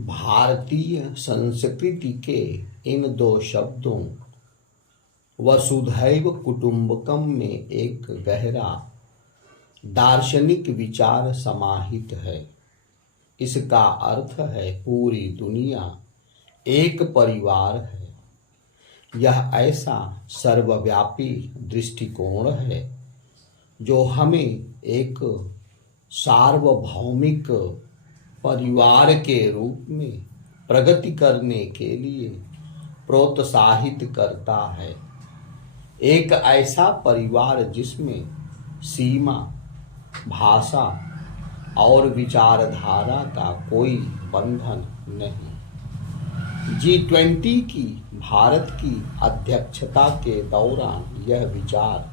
भारतीय संस्कृति के इन दो शब्दों वसुधैव कुटुंबकम में एक गहरा दार्शनिक विचार समाहित है। इसका अर्थ है पूरी दुनिया एक परिवार है। यह ऐसा सर्वव्यापी दृष्टिकोण है जो हमें एक सार्वभौमिक परिवार के रूप में प्रगति करने के लिए प्रोत्साहित करता है। एक ऐसा परिवार जिसमें सीमा, भाषा और विचारधारा का कोई बंधन नहीं। G20 की भारत की अध्यक्षता के दौरान यह विचार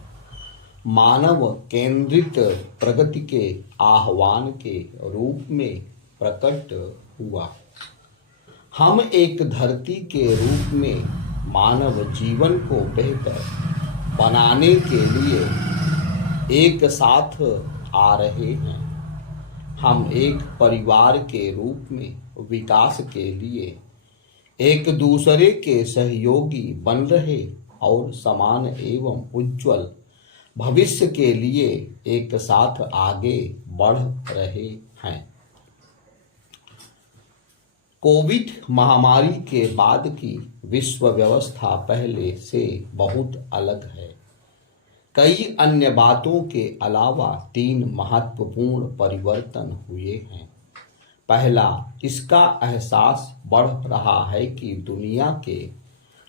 मानव केंद्रित प्रगति के आह्वान के रूप में प्रकट हुआ। हम एक धरती के रूप में मानव जीवन को बेहतर बनाने के लिए एक साथ आ रहे हैं। हम एक परिवार के रूप में विकास के लिए एक दूसरे के सहयोगी बन रहे और समान एवं उज्जवल भविष्य के लिए एक साथ आगे बढ़ रहे हैं। कोविड महामारी के बाद की विश्व व्यवस्था पहले से बहुत अलग है। कई अन्य बातों के अलावा 3 महत्वपूर्ण परिवर्तन हुए हैं। पहला, इसका एहसास बढ़ रहा है कि दुनिया के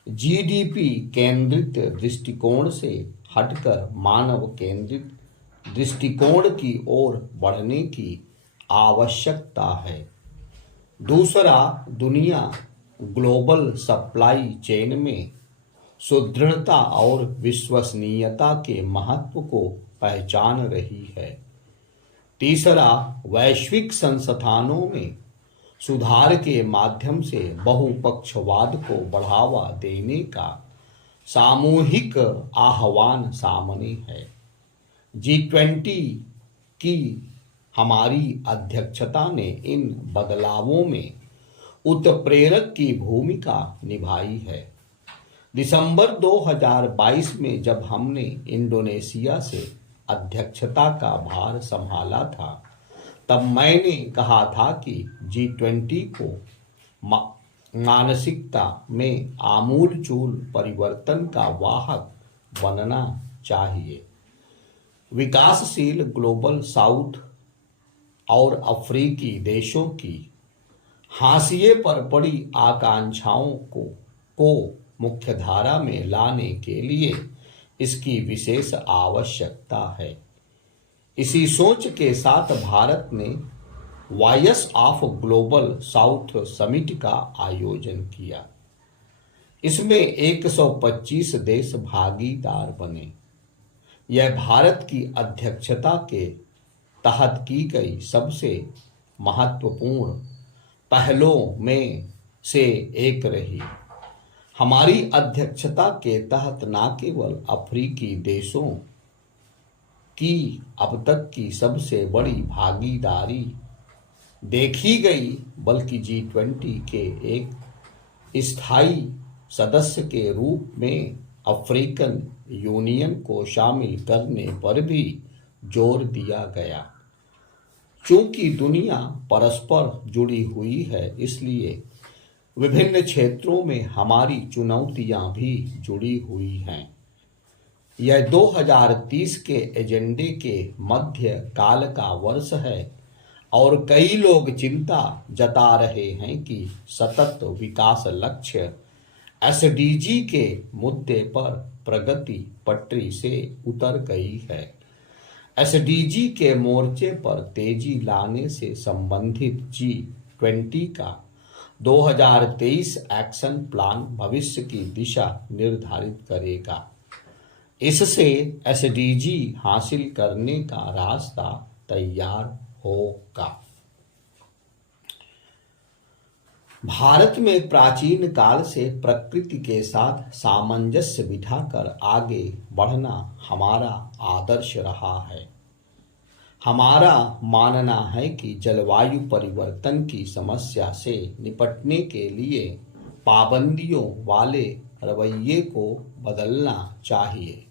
जीडीपी केंद्रित दृष्टिकोण से हटकर मानव केंद्रित दृष्टिकोण की ओर बढ़ने की आवश्यकता है। दूसरा, दुनिया ग्लोबल सप्लाई चेन में सुदृढ़ता और विश्वसनीयता के महत्व को पहचान रही है। तीसरा, वैश्विक संस्थानों में सुधार के माध्यम से बहुपक्षवाद को बढ़ावा देने का सामूहिक आह्वान सामने है। G20 की हमारी अध्यक्षता ने इन बदलावों में उत्प्रेरक की भूमिका निभाई है। दिसंबर 2022 में जब हमने इंडोनेशिया से अध्यक्षता का भार संभाला था, तब मैंने कहा था कि G20 को मानसिकता में आमूलचूल परिवर्तन का वाहक बनना चाहिए। विकासशील ग्लोबल साउथ और अफ्रीकी देशों की हाशिए पर पड़ी आकांक्षाओं को मुख्यधारा में लाने के लिए इसकी विशेष आवश्यकता है। इसी सोच के साथ भारत ने voice of global south summit का आयोजन किया। इसमें 125 देश भागीदार बने। यह भारत की अध्यक्षता के तहत की गई सबसे महत्वपूर्ण पहलों में से एक रही। हमारी अध्यक्षता के तहत न केवल अफ्रीकी देशों की अब तक की सबसे बड़ी भागीदारी देखी गई, बल्कि G20 के एक स्थायी सदस्य के रूप में अफ्रीकन यूनियन को शामिल करने पर भी जोर दिया गया। चूंकि दुनिया परस्पर जुड़ी हुई है, इसलिए विभिन्न क्षेत्रों में हमारी चुनौतियां भी जुड़ी हुई हैं। यह 2030 के एजेंडे के मध्य काल का वर्ष है और कई लोग चिंता जता रहे हैं कि सतत विकास लक्ष्य SDG के मुद्दे पर प्रगति पटरी से उतर गई है। SDG के मोर्चे पर तेजी लाने से संबंधित G20 का 2023 एक्शन प्लान भविष्य की दिशा निर्धारित करेगा। इससे SDG हासिल करने का रास्ता तैयार होगा। भारत में प्राचीन काल से प्रकृति के साथ सामंजस्य बिठाकर आगे बढ़ना हमारा आदर्श रहा है। हमारा मानना है कि जलवायु परिवर्तन की समस्या से निपटने के लिए पाबंदियों वाले रवैये को बदलना चाहिए।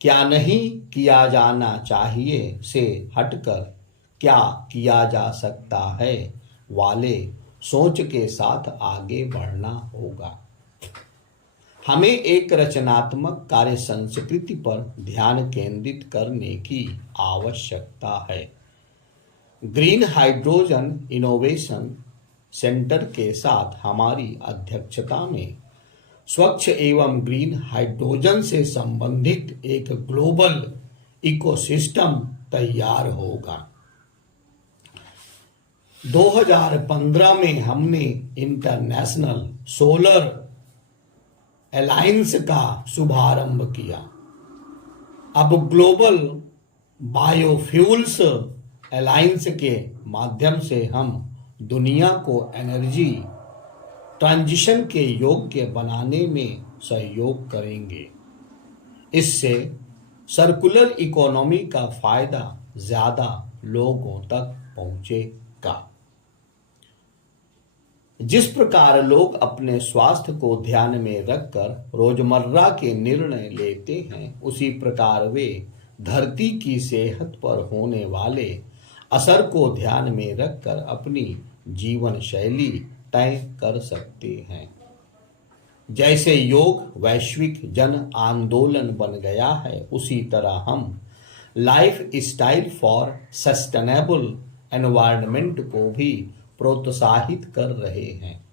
क्या नहीं किया जाना चाहिए से हटकर क्या किया जा सकता है वाले सोच के साथ आगे बढ़ना होगा। हमें एक रचनात्मक कार्य संस्कृति पर ध्यान केंद्रित करने की आवश्यकता है। ग्रीन हाइड्रोजन इनोवेशन सेंटर के साथ हमारी अध्यक्षता में स्वच्छ एवं ग्रीन हाइड्रोजन से संबंधित एक ग्लोबल इकोसिस्टम तैयार होगा। 2015 में हमने इंटरनेशनल सोलर अलायंस का शुभारंभ किया। अब ग्लोबल बायोफ्यूल्स अलायंस के माध्यम से हम दुनिया को एनर्जी ट्रांजिशन के योग्य बनाने में सहयोग करेंगे। इससे सर्कुलर इकोनॉमी का फायदा ज्यादा लोगों तक पहुंचेगा। जिस प्रकार लोग अपने स्वास्थ्य को ध्यान में रखकर रोजमर्रा के निर्णय लेते हैं, उसी प्रकार वे धरती की सेहत पर होने वाले असर को ध्यान में रखकर अपनी जीवन शैली तय कर सकते हैं। जैसे योग वैश्विक जन आंदोलन बन गया है, उसी तरह हम life style for sustainable environment को भी प्रोत्साहित कर रहे हैं।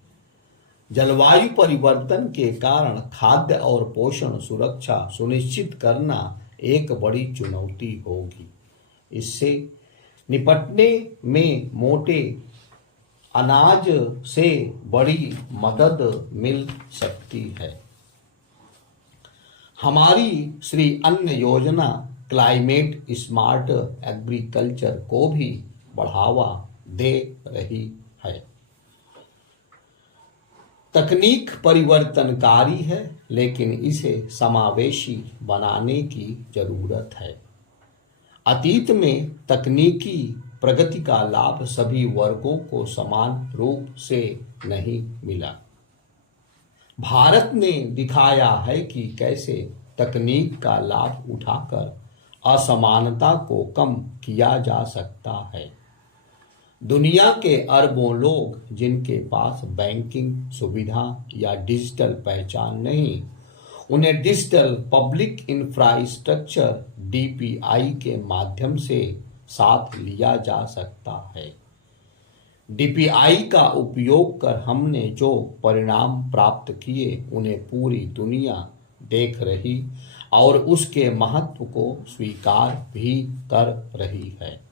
जलवायु परिवर्तन के कारण खाद्य और पोषण सुरक्षा सुनिश्चित करना एक बड़ी चुनौती होगी। इससे निपटने में मोटे अनाज से बड़ी मदद मिल सकती है। हमारी श्री अन्न योजना क्लाइमेट स्मार्ट एग्रीकल्चर को भी बढ़ावा दे रही है। तकनीक परिवर्तनकारी है, लेकिन इसे समावेशी बनाने की जरूरत है। अतीत में तकनीकी प्रगति का लाभ सभी वर्गों को समान रूप से नहीं मिला। भारत ने दिखाया है कि कैसे तकनीक का लाभ उठाकर असमानता को कम किया जा सकता है। दुनिया के अरबों लोग जिनके पास बैंकिंग सुविधा या डिजिटल पहचान नहीं, उन्हें डिजिटल पब्लिक इंफ्रास्ट्रक्चर डीपीआई के माध्यम से साथ लिया जा सकता है। डीपीआई का उपयोग कर हमने जो परिणाम प्राप्त किए, उन्हें पूरी दुनिया देख रही और उसके महत्व को स्वीकार भी कर रही है।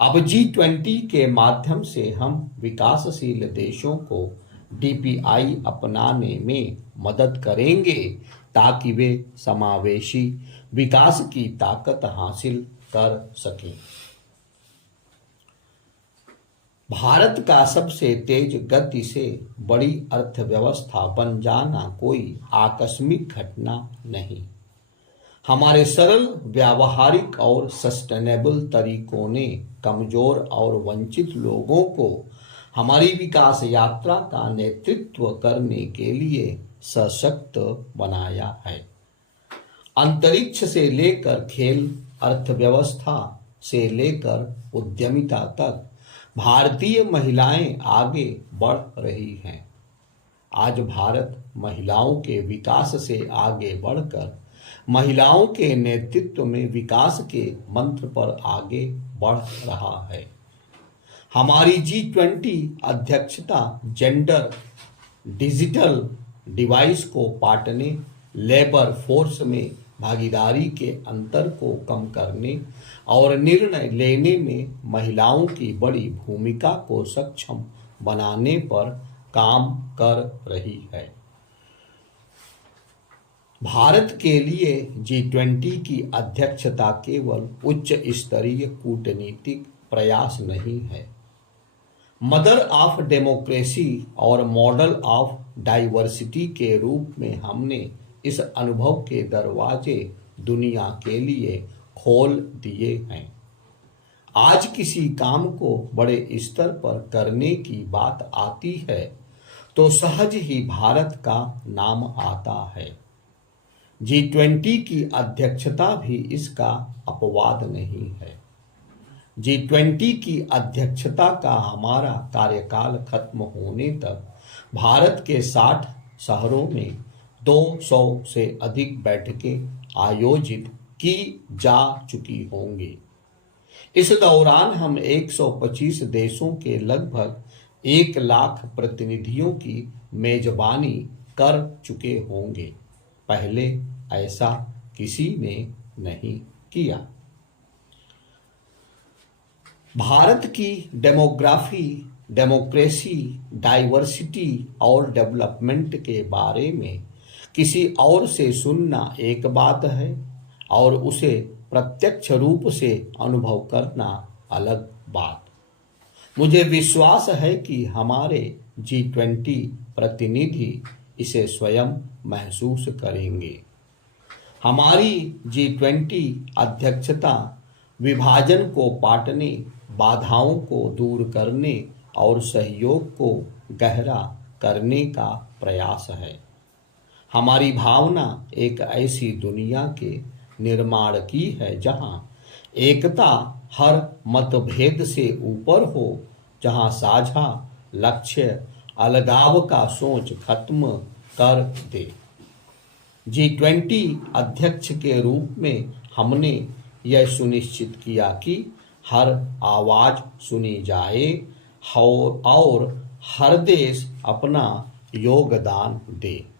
अब G20 के माध्यम से हम विकासशील देशों को डीपीआई अपनाने में मदद करेंगे, ताकि वे समावेशी विकास की ताकत हासिल कर सकें। भारत का सबसे तेज गति से बड़ी अर्थव्यवस्था बन जाना कोई आकस्मिक घटना नहीं। हमारे सरल, व्यावहारिक और सस्टेनेबल तरीकों ने कमजोर और वंचित लोगों को हमारी विकास यात्रा का नेतृत्व करने के लिए सशक्त बनाया है। अंतरिक्ष से लेकर खेल, अर्थव्यवस्था से लेकर उद्यमिता तक भारतीय महिलाएं आगे बढ़ रही हैं। आज भारत महिलाओं के विकास से आगे बढ़कर महिलाओं के नेतृत्व में विकास के मंत्र पर आगे बढ़ रहा है। हमारी G20 अध्यक्षता जेंडर, डिजिटल डिवाइस को बांटने, लेबर फोर्स में भागीदारी के अंतर को कम करने और निर्णय लेने में महिलाओं की बड़ी भूमिका को सक्षम बनाने पर काम कर रही है। भारत के लिए G20 की अध्यक्षता केवल उच्च स्तरीय कूटनीतिक प्रयास नहीं है। मदर ऑफ डेमोक्रेसी और मॉडल ऑफ डाइवर्सिटी के रूप में हमने इस अनुभव के दरवाजे दुनिया के लिए खोल दिए हैं। आज किसी काम को बड़े स्तर पर करने की बात आती है तो सहज ही भारत का नाम आता है। G20 की अध्यक्षता भी इसका अपवाद नहीं है। G20 की अध्यक्षता का हमारा कार्यकाल खत्म होने तक भारत के 60 शहरों में 200 से अधिक बैठकें आयोजित की जा चुकी होंगी। इस दौरान हम 125 देशों के लगभग 1 लाख प्रतिनिधियों की मेजबानी कर चुके होंगे। पहले ऐसा किसी ने नहीं किया। भारत की डेमोक्रेसी, डाइवर्सिटी और डेवलपमेंट के बारे में किसी और से सुनना एक बात है और उसे प्रत्यक्ष रूप से अनुभव करना अलग बात। मुझे विश्वास है कि हमारे G20 प्रतिनिधि इसे स्वयं महसूस करेंगे। हमारी G20 अध्यक्षता विभाजन को पाटने, बाधाओं को दूर करने और सहयोग को गहरा करने का प्रयास है। हमारी भावना एक ऐसी दुनिया के निर्माण की है जहां एकता हर मतभेद से ऊपर हो, जहां साझा लक्ष्य अलगाव का सोच खत्म कर दे। G20 अध्यक्ष के रूप में हमने यह सुनिश्चित किया कि हर आवाज सुनी जाए और हर देश अपना योगदान दे।